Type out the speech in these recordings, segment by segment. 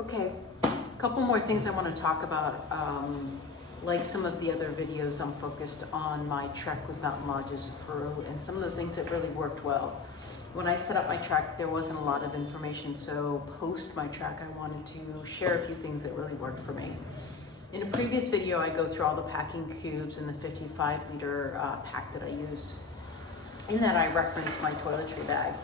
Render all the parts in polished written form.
Okay, a couple more things I want to talk about. Like some of the other videos, I'm focused on my trek with mountain lodges of Peru and some of the things that really worked well. When I set up my trek, there wasn't a lot of information, so post my trek, I wanted to share a few things that really worked for me. In a previous video, I go through all the packing cubes and the 55-liter pack that I used. In that, I referenced my toiletry bag.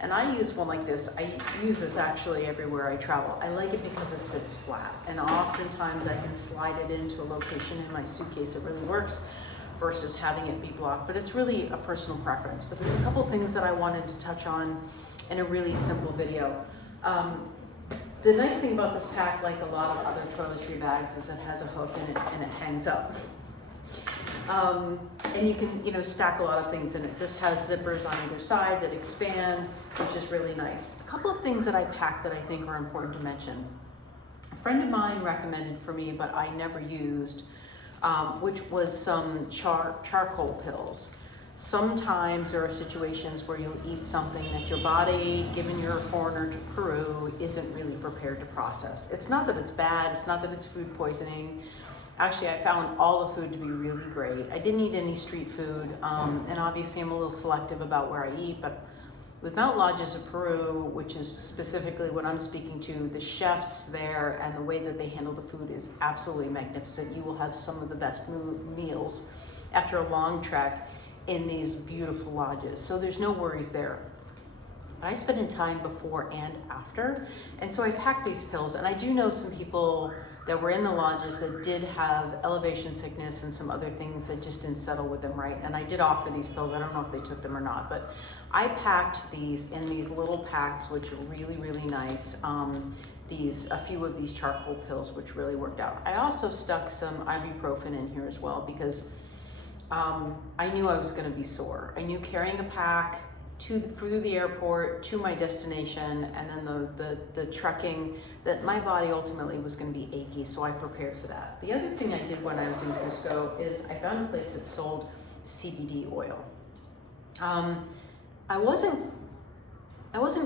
And I use one like this. I use this actually everywhere I travel. I like it because it sits flat, and oftentimes I can slide it into a location in my suitcase that really works versus having it be blocked, but it's really a personal preference. But there's a couple things that I wanted to touch on in a really simple video. The nice thing about this pack, like a lot of other toiletry bags, is it has a hook and it hangs up. And you can, stack a lot of things in it. This has zippers on either side that expand, which is really nice. A couple of things that I packed that I think are important to mention. A friend of mine recommended for me, but I never used, which was some charcoal pills. Sometimes there are situations where you'll eat something that your body, given you're a foreigner to Peru, isn't really prepared to process. It's not that it's bad, it's not that it's food poisoning. Actually, I found all the food to be really great. I didn't eat any street food, and obviously I'm a little selective about where I eat, but with Mountain Lodges of Peru, which is specifically what I'm speaking to, the chefs there and the way that they handle the food is absolutely magnificent. You will have some of the best meals after a long trek in these beautiful lodges, so there's no worries there. But I spent in time before and after, and so I packed these pills, and I do know some people that were in the lodges that did have elevation sickness and some other things that just didn't settle with them right. And I did offer these pills. I don't know if they took them or not, but I packed these in these little packs, which are really, really nice. A few of these charcoal pills, which really worked out. I also stuck some ibuprofen in here as well because I knew I was going to be sore. I knew carrying a pack through the airport to my destination, and then the trekking, that my body ultimately was going to be achy, so I prepared for that. The other thing I did when I was in Cusco is I found a place that sold CBD oil. I wasn't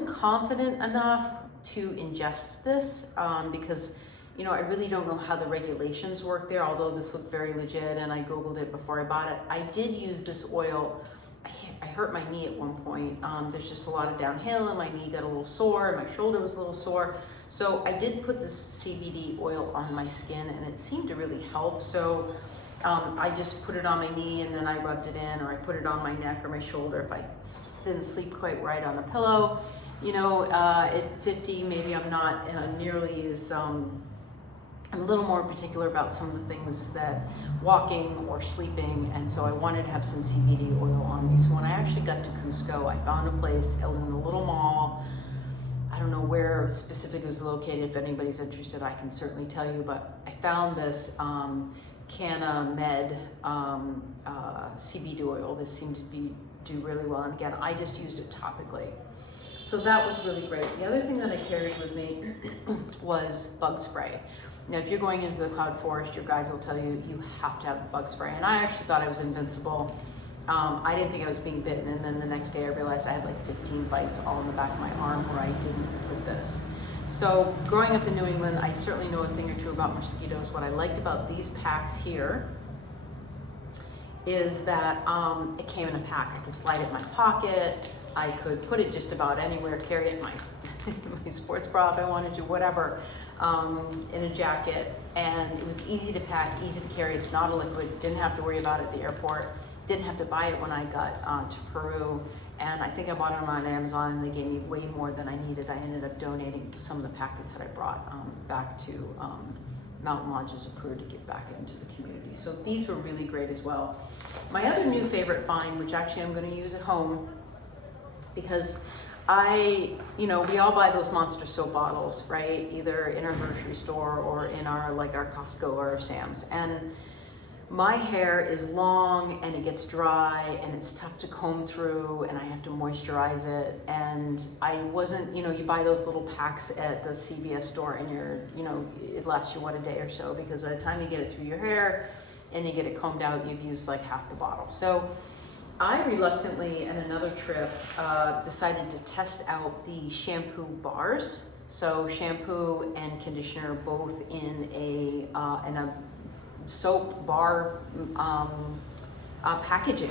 confident enough to ingest this because I really don't know how the regulations work there, although this looked very legit and I Googled it before I bought it. I did use this oil. I hurt my knee at one point. There's just a lot of downhill and my knee got a little sore and my shoulder was a little sore. So I did put this CBD oil on my skin and it seemed to really help. So I just put it on my knee and then I rubbed it in, or I put it on my neck or my shoulder if I didn't sleep quite right on the pillow. At 50, maybe I'm not nearly as, I'm a little more particular about some of the things that walking or sleeping, and so I wanted to have some CBD oil on me. So when I actually got to Cusco, I found a place in a little mall. I don't know where specifically it was located. If anybody's interested, I can certainly tell you, but I found this Canna Med CBD oil. This seemed to do really well, and again, I just used it topically. So that was really great. The other thing that I carried with me was bug spray. Now, if you're going into the cloud forest, your guides will tell you you have to have bug spray. And I actually thought I was invincible. I didn't think I was being bitten. And then the next day I realized I had like 15 bites all in the back of my arm where I didn't put this. So growing up in New England, I certainly know a thing or two about mosquitoes. What I liked about these packs here is that it came in a pack. I could slide it in my pocket. I could put it just about anywhere, carry it in my sports bra if I wanted to, whatever, in a jacket. And it was easy to pack, easy to carry. It's not a liquid, didn't have to worry about it at the airport, didn't have to buy it when I got to Peru. And I think I bought it on Amazon and they gave me way more than I needed. I ended up donating some of the packets that I brought back to Mountain Lodges of Peru to give back into the community. So these were really great as well. My other new favorite find, which actually I'm going to use at home, because we all buy those monster soap bottles, right? Either in our grocery store or in our Costco or our Sam's. And my hair is long and it gets dry and it's tough to comb through and I have to moisturize it. And I wasn't, you buy those little packs at the CVS store and it lasts you a day or so, because by the time you get it through your hair and you get it combed out, you've used like half the bottle. So I reluctantly, in another trip, decided to test out the shampoo bars So shampoo and conditioner both in a soap bar packaging.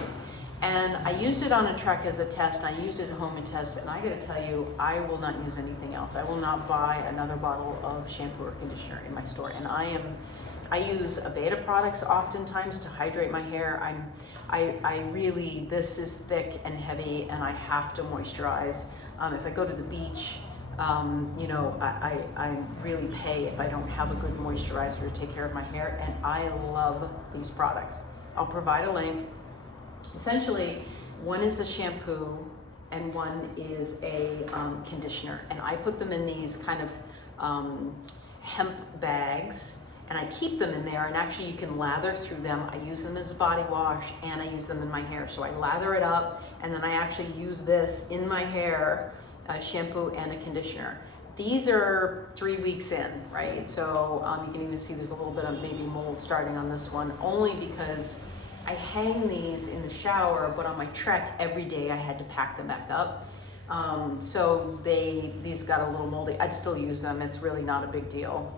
And I used it on a trek as a test, I used it at home and test, and I gotta tell you, I will not use anything else. I will not buy another bottle of shampoo or conditioner in my store. And I use Aveda products oftentimes to hydrate my hair. I really, this is thick and heavy and I have to moisturize. If I go to the beach, you know, I really pay if I don't have a good moisturizer to take care of my hair, and I love these products. I'll provide a link. Essentially, one is a shampoo and one is a conditioner, and I put them in these kind of hemp bags, and I keep them in there, and actually you can lather through them. I use them as a body wash and I use them in my hair. So I lather it up and then I actually use this in my hair, a shampoo and a conditioner. These are 3 weeks in, right? So you can even see there's a little bit of maybe mold starting on this one, only because I hang these in the shower, but on my trek every day I had to pack them back up. So these got a little moldy. I'd still use them, it's really not a big deal.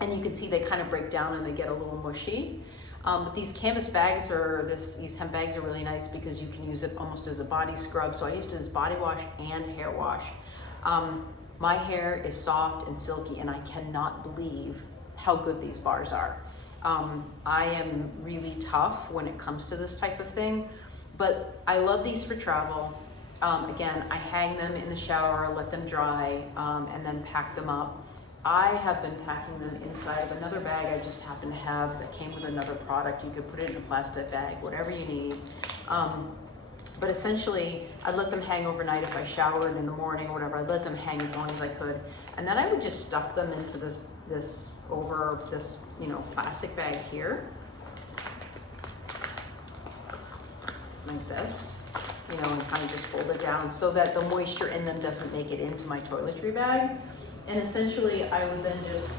And you can see they kind of break down and they get a little mushy. But these canvas bags these hemp bags are really nice because you can use it almost as a body scrub. So I used it as body wash and hair wash. My hair is soft and silky, and I cannot believe how good these bars are. I am really tough when it comes to this type of thing, but I love these for travel. Again, I hang them in the shower, let them dry, and then pack them up. I have been packing them inside of another bag I just happen to have that came with another product. You could put it in a plastic bag, whatever you need. But essentially, I'd let them hang overnight if I showered in the morning or whatever. I'd let them hang as long as I could. And then I would just stuff them into this plastic bag here. Like this, and kind of just fold it down so that the moisture in them doesn't make it into my toiletry bag. And essentially, I would then just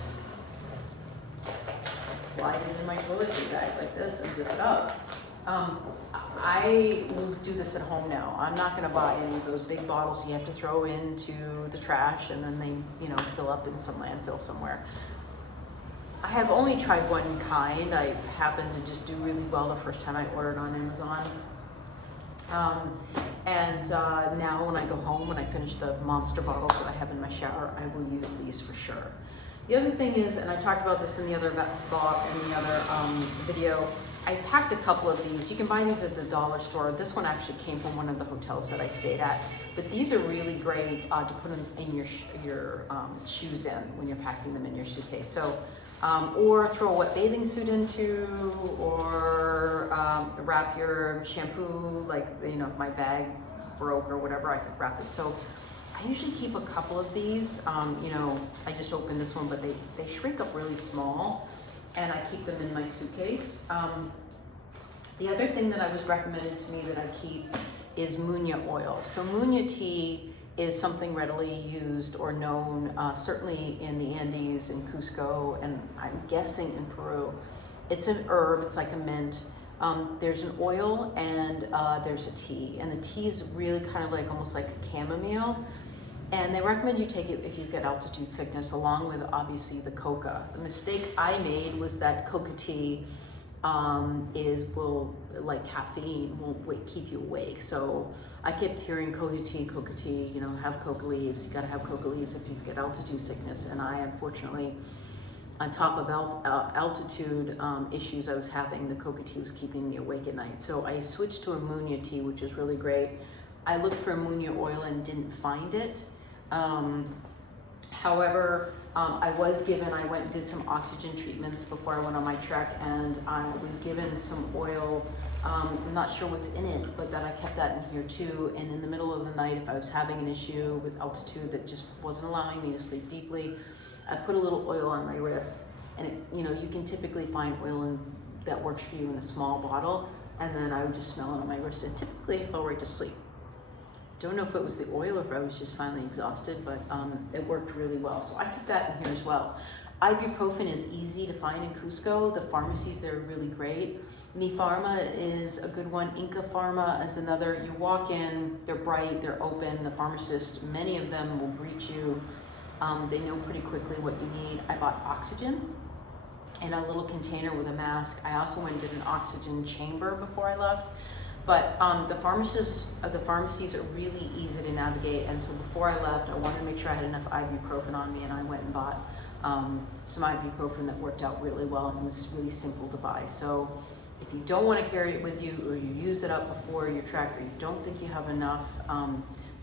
slide it in my toiletry bag like this and zip it up. I will do this at home now. I'm not going to buy any of those big bottles you have to throw into the trash and then they, fill up in some landfill somewhere. I have only tried one kind. I happened to just do really well the first time I ordered on Amazon. Now when I go home, when I finish the monster bottles that I have in my shower, I will use these for sure. The other thing is, and I talked about this in the other video, I packed a couple of these. You can buy these at the dollar store. This one actually came from one of the hotels that I stayed at. But these are really great to put in your shoes in when you're packing them in your suitcase. So, or throw a wet bathing suit into, or wrap your shampoo, like, if my bag broke or whatever, I could wrap it. So I usually keep a couple of these. I just opened this one, but they shrink up really small, and I keep them in my suitcase. The other thing that I was recommended to me that I keep is Muña oil. So Muña tea is something readily used or known, certainly in the Andes, in Cusco, and I'm guessing in Peru. It's an herb, it's like a mint. There's an oil and there's a tea, and the tea is really kind of like almost like a chamomile. And they recommend you take it if you get altitude sickness, along with obviously the coca. The mistake I made was that coca tea like caffeine, will keep you awake. So I kept hearing coca tea, have coca leaves. You gotta have coca leaves if you get altitude sickness. And I, unfortunately, on top of altitude issues I was having, the coca tea was keeping me awake at night. So I switched to a Muña tea, which is really great. I looked for Muña oil and didn't find it. However, I went and did some oxygen treatments before I went on my trek, and I was given some oil. I'm not sure what's in it, but that I kept that in here too. And in the middle of the night, if I was having an issue with altitude that just wasn't allowing me to sleep deeply, I put a little oil on my wrist. And you can typically find oil that works for you in a small bottle, and then I would just smell it on my wrist, and typically I fell right to sleep. Don't know if it was the oil or if I was just finally exhausted, but it worked really well. So I kept that in here as well. Ibuprofen is easy to find in Cusco. The pharmacies there are really great. Mi Pharma is a good one. Inca Pharma is another. You walk in, they're bright, they're open. The pharmacist, many of them will greet you. They know pretty quickly what you need. I bought oxygen in a little container with a mask. I also went and did an oxygen chamber before I left. But the pharmacies are really easy to navigate, and so before I left, I wanted to make sure I had enough ibuprofen on me, and I went and bought some ibuprofen that worked out really well and was really simple to buy. So if you don't want to carry it with you, or you use it up before your trek, or you don't think you have enough,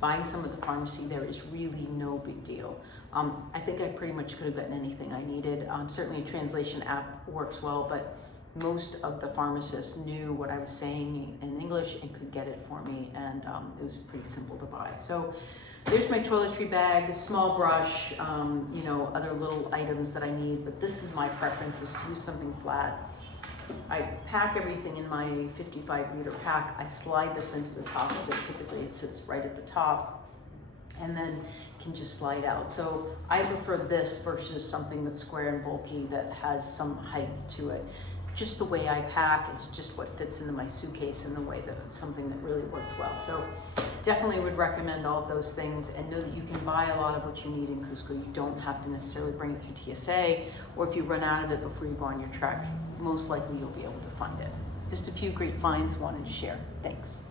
buying some at the pharmacy there is really no big deal. I think I pretty much could have gotten anything I needed. Certainly a translation app works well, but most of the pharmacists knew what I was saying in English and could get it for me, and it was pretty simple to buy. So there's my toiletry bag, the small brush, you know, other little items that I need, but this is my preference, is to use something flat. I pack everything in my 55-liter pack. I slide this into the top of it. Typically it sits right at the top and then can just slide out. So I prefer this versus something that's square and bulky that has some height to it. Just the way I pack, it's just what fits into my suitcase, and the way that it's something that really worked well. So definitely would recommend all of those things, and know that you can buy a lot of what you need in Cusco. You don't have to necessarily bring it through TSA, or if you run out of it before you go on your trek, most likely you'll be able to find it. Just a few great finds wanted to share. Thanks.